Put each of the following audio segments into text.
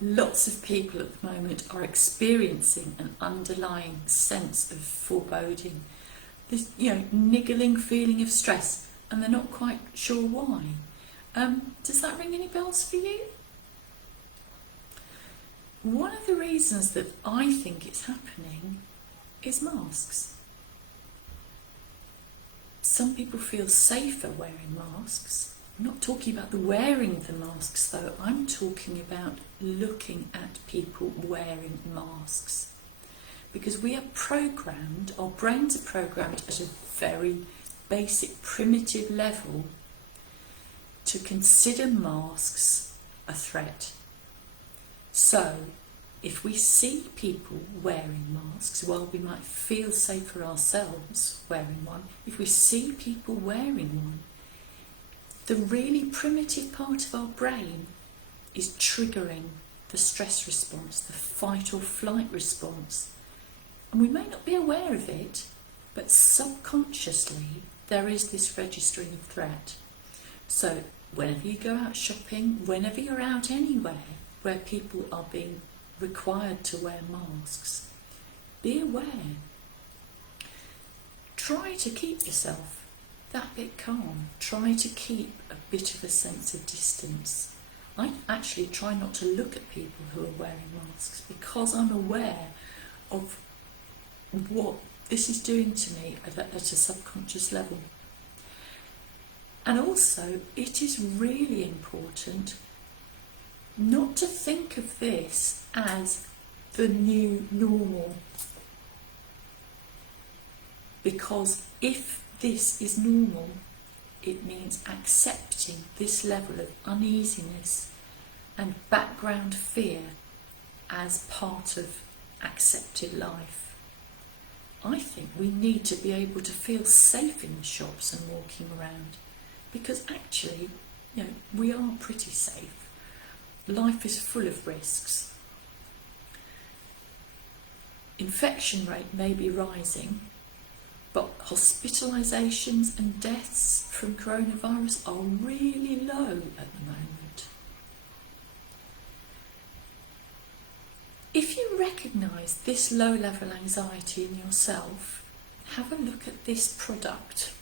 lots of people at the moment are experiencing an underlying sense of foreboding, this niggling feeling of stress, and they're not quite sure why. Does that ring any bells for you? One of the reasons that I think it's happening is masks. Some people feel safer wearing masks. I'm not talking about the wearing of the masks though, I'm talking about looking at people wearing masks. Because we are programmed, our brains are programmed at a very basic, primitive level to consider masks a threat. So, if we see people wearing masks, while we might feel safer ourselves wearing one, if we see people wearing one, the really primitive part of our brain is triggering the stress response, the fight or flight response. And we may not be aware of it, but subconsciously there is this registering of threat. So whenever you go out shopping, whenever you're out anywhere where people are being required to wear masks, be aware. Try to keep yourself that bit calm. Try to keep a bit of a sense of distance. I actually try not to look at people who are wearing masks because I'm aware of what this is doing to me at a subconscious level. And also, it is really important not to think of this as the new normal. Because if this is normal, it means accepting this level of uneasiness and background fear as part of accepted life. I think we need to be able to feel safe in the shops and walking around, because actually, we are pretty safe. Life is full of risks. Infection rate may be rising, but hospitalisations and deaths from coronavirus are really low at the moment. If you recognise this low-level anxiety in yourself, have a look at this product.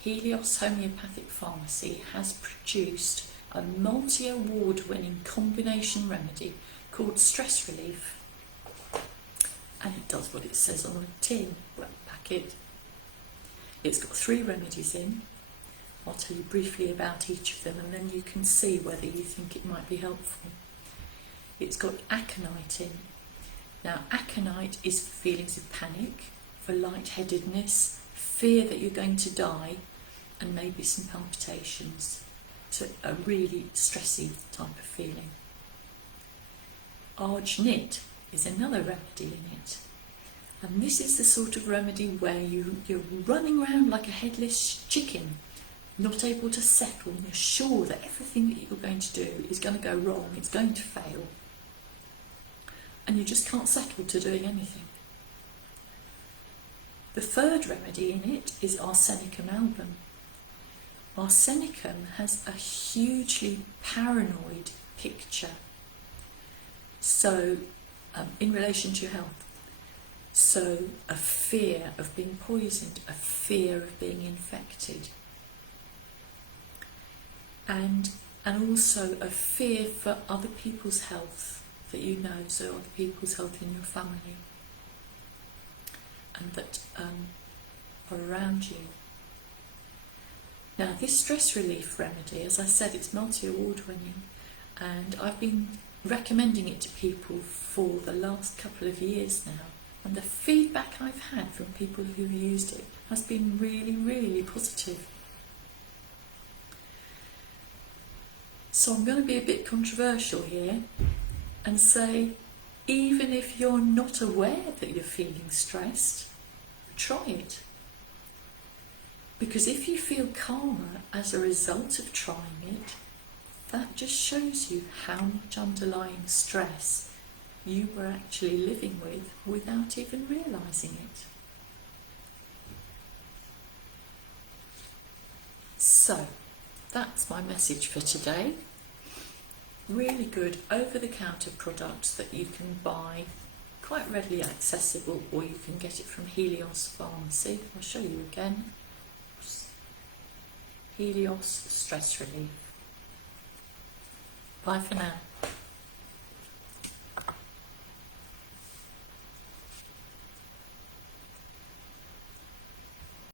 Helios Homeopathic Pharmacy has produced a multi-award-winning combination remedy called Stress Relief. And it does what it says on the tin, packet. It's got 3 remedies in. I'll tell you briefly about each of them and then you can see whether you think it might be helpful. It's got aconite in. Now, aconite is for feelings of panic, for lightheadedness, fear that you're going to die, and maybe some palpitations. So a really stressy type of feeling. Arginate is another remedy in it. And this is the sort of remedy where you're running around like a headless chicken, not able to settle, and you're sure that everything that you're going to do is going to go wrong, it's going to fail. And you just can't settle to doing anything. The third remedy in it is arsenicum album. Arsenicum has a hugely paranoid picture. So, in relation to health. So, a fear of being poisoned, a fear of being infected. And also a fear for other people's health that you know, so other people's health in your family. And that are around you. Now, this stress relief remedy, as I said, it's multi-award winning, and I've been recommending it to people for the last couple of years now, and the feedback I've had from people who've used it has been really, really positive. So I'm going to be a bit controversial here and say, even if you're not aware that you're feeling stressed, try it. Because if you feel calmer as a result of trying it, that just shows you how much underlying stress you were actually living with without even realising it. So, that's my message for today. Really good over-the-counter products that you can buy, quite readily accessible, or you can get it from Helios Pharmacy. I'll show you again. Helios Stress Relief. Bye for now.